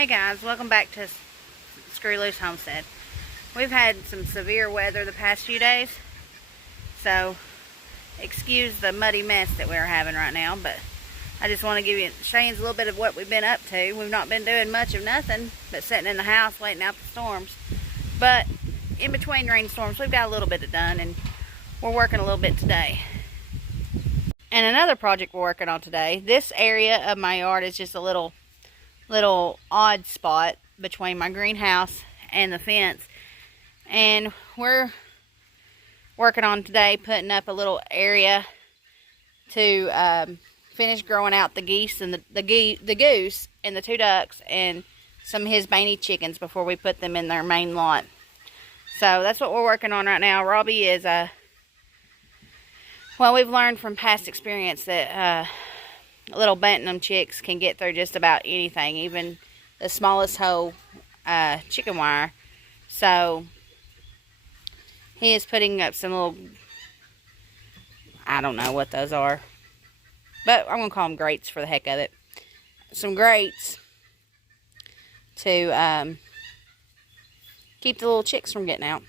Hey guys, welcome back to Screw Loose Homestead. We've had some severe weather the past few days, so excuse the muddy mess that we're having right now, but I just want to give you Shane's a little bit of what we've been up to. We've not been doing much of nothing but sitting in the house waiting out the storms, but in between rainstorms we've got a little bit done, and we're working a little bit today. And another project we're working on today, this area of my yard is just a little odd spot between my greenhouse and the fence, and we're working on today putting up a little area to finish growing out the geese and the goose and the 2 ducks and some of his Baney chickens before we put them in their main lot. So that's what we're working on right now. Robbie is well, we've learned from past experience that little bantam chicks can get through just about anything, even the smallest hole chicken wire. So he is putting up some little, I don't know what those are, but I'm going to call them grates for the heck of it. Some grates to keep the little chicks from getting out.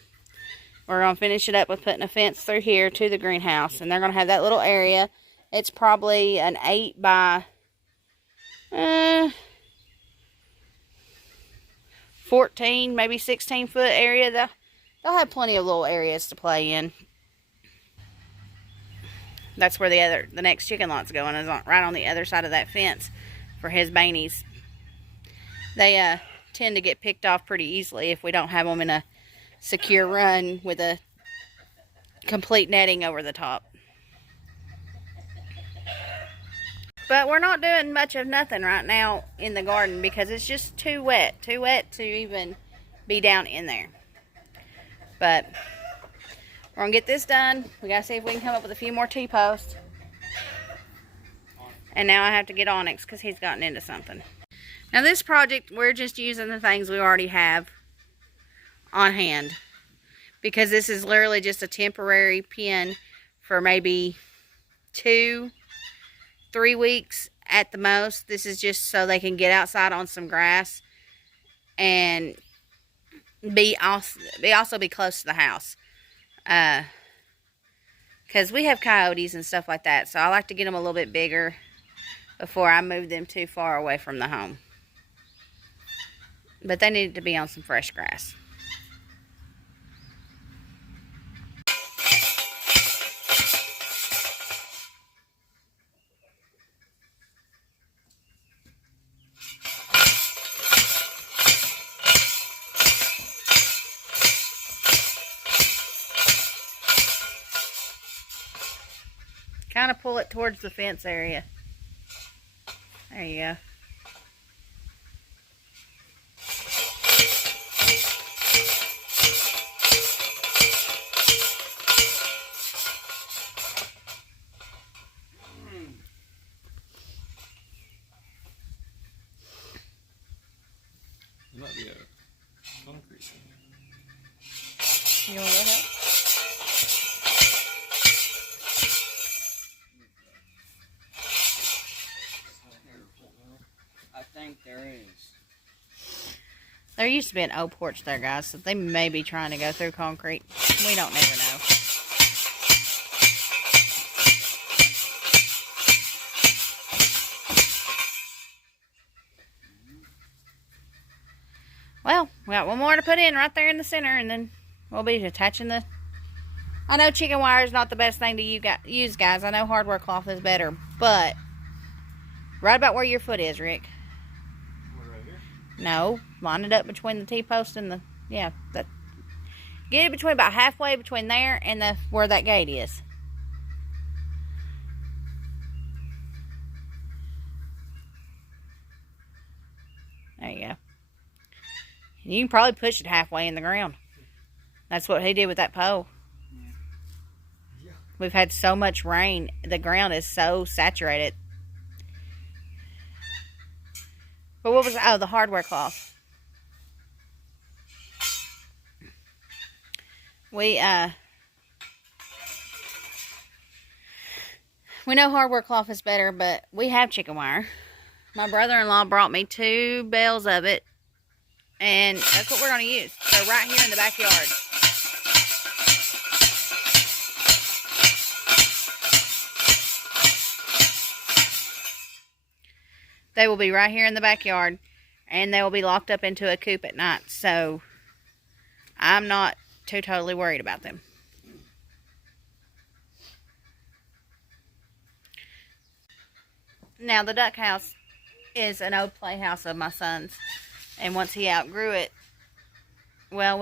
We're going to finish it up with putting a fence through here to the greenhouse, and they're going to have that little area. It's probably an 8 by 14, maybe 16 foot area. They'll have plenty of little areas to play in. That's where the next chicken lot's going, is right on the other side of that fence for his Banies. They tend to get picked off pretty easily if we don't have them in a secure run with a complete netting over the top. But we're not doing much of nothing right now in the garden because it's just too wet to even be down in there. But we're gonna get this done. We gotta see if we can come up with a few more T-posts. And now I have to get Onyx because he's gotten into something. Now this project, we're just using the things we already have on hand, because this is literally just a temporary pen for maybe 2-3 weeks at the most. This is just so they can get outside on some grass and also be close to the house, because we have coyotes and stuff like that, so I like to get them a little bit bigger before I move them too far away from the home. But they need to be on some fresh grass. Kind of pull it towards the fence area. There you go. There might be a concrete thing. You want to go help? I think there is. There used to be an old porch there, guys, so they may be trying to go through concrete. We don't never know. Well, we got one more to put in right there in the center, and then we'll be attaching the... I know chicken wire is not the best thing to use, guys. I know hardware cloth is better, but right about where your foot is, Rick. Right here? No, line it up between the T-post and the... Yeah, that. Get it between about halfway between there and where that gate is. There you go. You can probably push it halfway in the ground. That's what he did with that pole. Yeah. We've had so much rain. The ground is so saturated. But what was... Oh, the hardware cloth. We know hardware cloth is better, but we have chicken wire. My brother-in-law brought me 2 bales of it, and that's what we're going to use. So right here in the backyard. They will be right here in the backyard, and they will be locked up into a coop at night. So I'm not too totally worried about them. Now the duck house is an old playhouse of my son's, and once he outgrew it, well,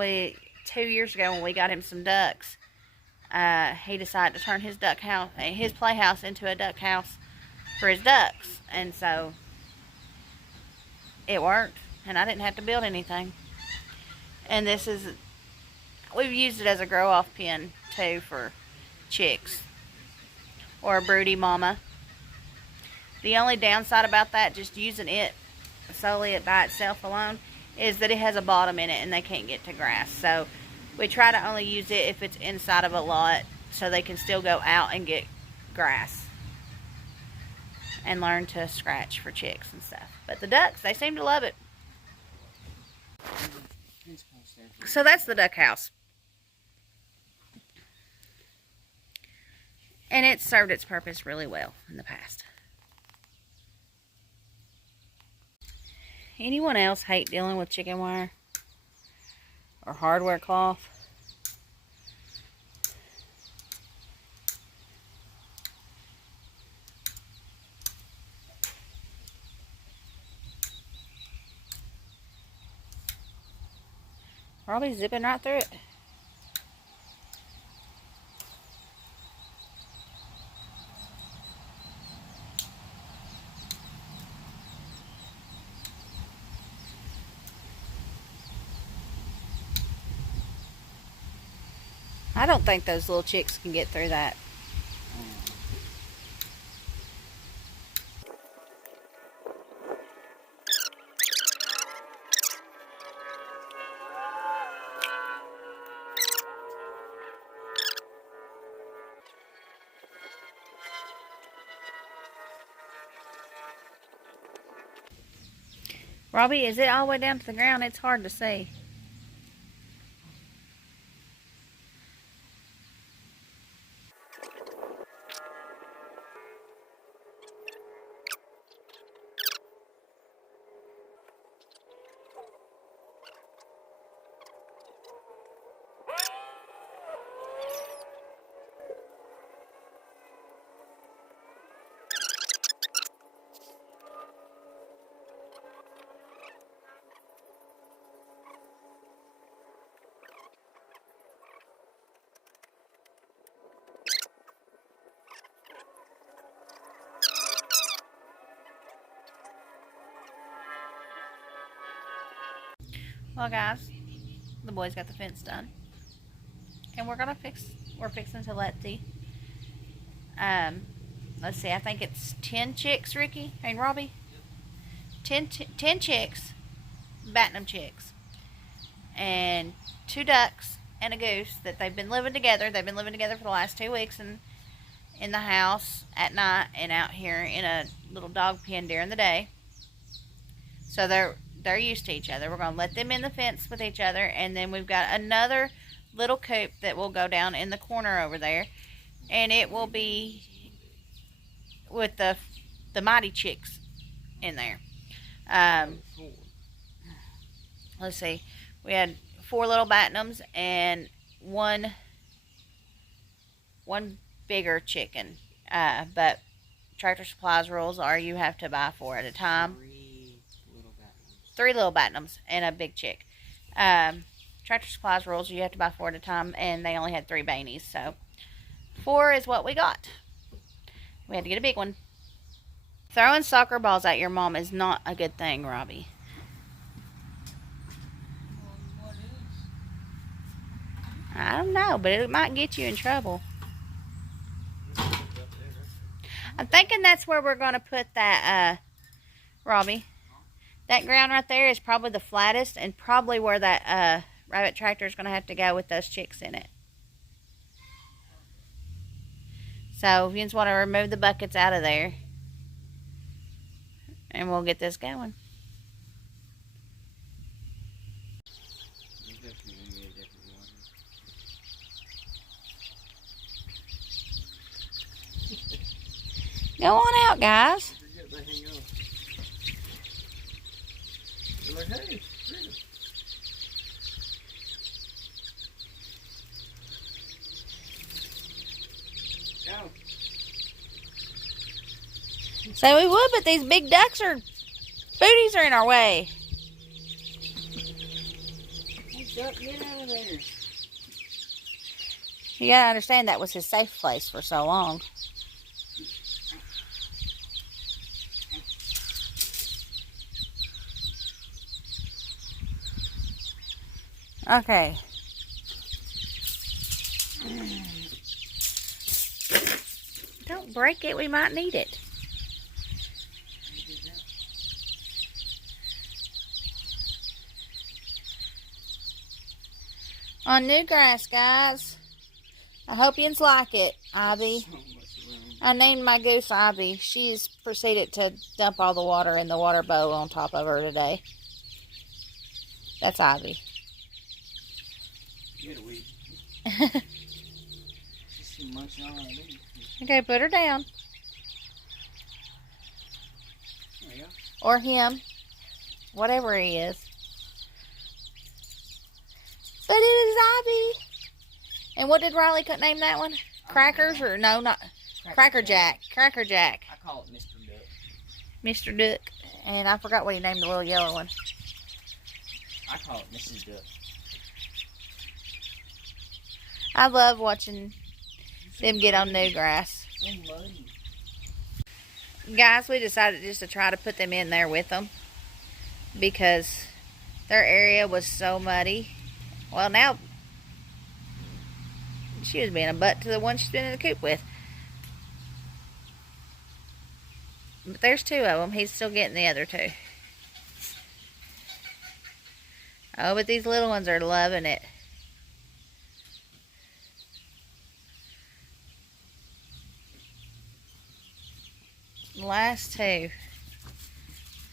2 years ago when we got him some ducks, he decided to turn his playhouse into a duck house for his ducks, and so it worked, and I didn't have to build anything. And we've used it as a grow-off pen too for chicks or a broody mama. The only downside about that, just using it solely by itself alone, is that it has a bottom in it and they can't get to grass. So we try to only use it if it's inside of a lot so they can still go out and get grass and learn to scratch for chicks and stuff. But the ducks, they seem to love it. So that's the duck house. And it's served its purpose really well in the past. Anyone else hate dealing with chicken wire or hardware cloth? Probably zipping right through it. I don't think those little chicks can get through that. Robbie, is it all the way down to the ground? It's hard to see. Well, guys, the boys got the fence done, and we're fixing to let let's see, I think it's 10 chicks, Ricky and Robbie. 10 chicks, Batnum chicks, and 2 ducks and a goose that they've been living together. They've been living together for the last 2 weeks in the house at night and out here in a little dog pen during the day. So they're used to each other. We're going to let them in the fence with each other, and then we've got another little coop that will go down in the corner over there, and it will be with the mighty chicks in there. Let's see, we had 4 little Batnums and one bigger chicken, but Tractor Supply's rules are you have to buy 4 at a time. 3 little Batnums and a big chick. Tractor Supply's rules, you have to buy 4 at a time, and they only had 3 Banies, so 4 is what we got. We had to get a big one. Throwing soccer balls at your mom is not a good thing, Robbie. I don't know, but it might get you in trouble. I'm thinking that's where we're going to put that, Robbie. That ground right there is probably the flattest, and probably where that rabbit tractor is going to have to go with those chicks in it. So if you just want to remove the buckets out of there, And we'll get this going. Go on out, guys. Like, hey, Go. So we would, but these big ducks booties are in our way. Hey, duck, get out of there. You gotta understand that was his safe place for so long. Okay. Don't break it, we might need it. On new grass, guys. I hope yous like it, Ivy. So much around. I named my goose Ivy. She's proceeded to dump all the water in the water bowl on top of her today. That's Ivy. Get a weed. Just too much on it. Okay, put her down. There you go. Or him. Whatever he is. But it is Ivy. And what did Riley name that one? Crackers or no, not Cracker Jack. Cracker Jack. I call it Mr. Duck. Mr. Duck. And I forgot what he named the little yellow one. I call it Mrs. Duck. I love watching them get on new grass. So muddy. Guys, we decided just to try to put them in there with them because their area was so muddy. Well, now she was being a butt to the one she's been in the coop with. But there's two of them. He's still getting the other two. Oh, but these little ones are loving it. The last two.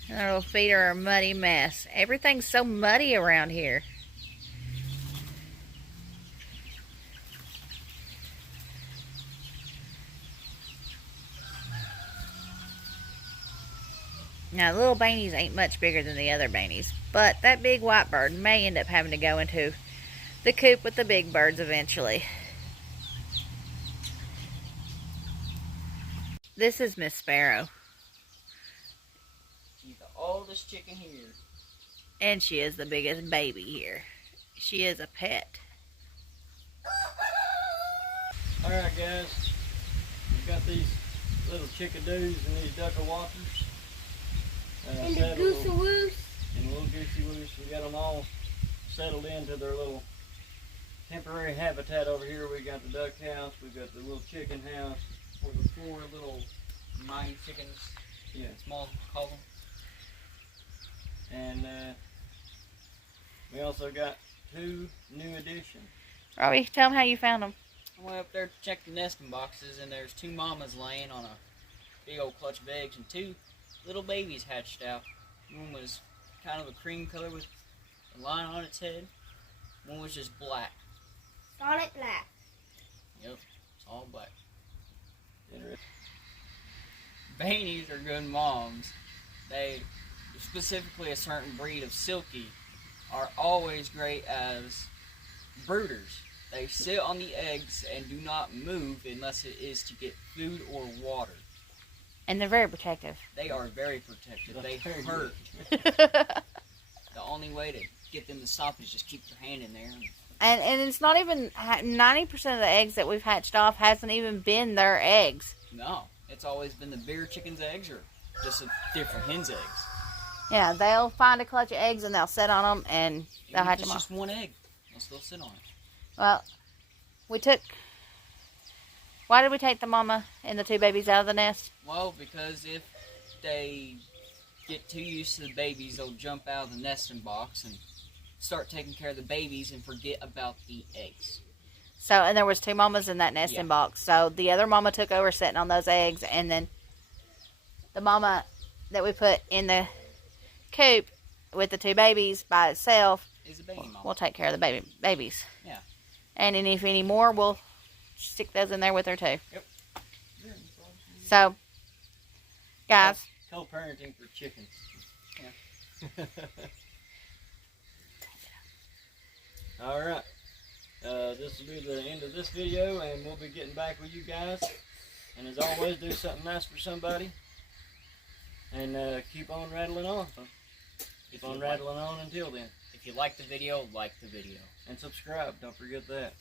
Their little feet are a muddy mess. Everything's so muddy around here. Now, the little beanies ain't much bigger than the other beanies, but that big white bird may end up having to go into the coop with the big birds eventually. This is Miss Sparrow, She's the oldest chicken here. and she is the biggest baby here. She is a pet. alright guys, we've got these little chickadoos and these duck-a-walkers. And the goose-a-woos. And the little goosey-woos. We got them all settled into their little temporary habitat over here. We got the duck house, we've got the little chicken house. For the 4 little mine chickens. Yeah. Small, call them. And we also got 2 new additions. Robbie, tell them how you found them. I went up there to check the nesting boxes, and there's 2 mamas laying on a big old clutch of eggs, and 2 little babies hatched out. One was kind of a cream color with a line on its head. One was just black. Solid black. Yep, it's all black. Interesting. Beanies are good moms. They, specifically a certain breed of silky, are always great as brooders. They sit on the eggs and do not move unless it is to get food or water. And they're very protective. They are very protective. They Very hurt. and The only way to get them to stop is just keep your hand in there. it's not even 90% of the eggs that we've hatched off hasn't even been their eggs. No, it's always been the bigger chicken's eggs or just a different hen's eggs. Yeah, they'll find a clutch of eggs and they'll sit on them and they'll Even hatch if them it's off. just one egg, they'll still sit on it. Well, why did we take the mama and the 2 babies out of the nest? Well, because if they get too used to the babies, they'll jump out of the nesting box and start taking care of the babies and forget about the eggs. So, and there was 2 mamas in that nesting Yeah. box. So the other mama took over sitting on those eggs, and then the mama that we put in the coop with the 2 babies by itself, Is a baby mom. we'll take care of the babies. Yeah. And then if any more, we'll stick those in there with her too. Yep. So, guys. Co-parenting for chickens. Yeah. All right. This will be the end of this video, and we'll be getting back with you guys. And as always, do something nice for somebody. And keep on rattling on. Keep on rattling on until then. If you like the video, like the video. And subscribe. Don't forget that.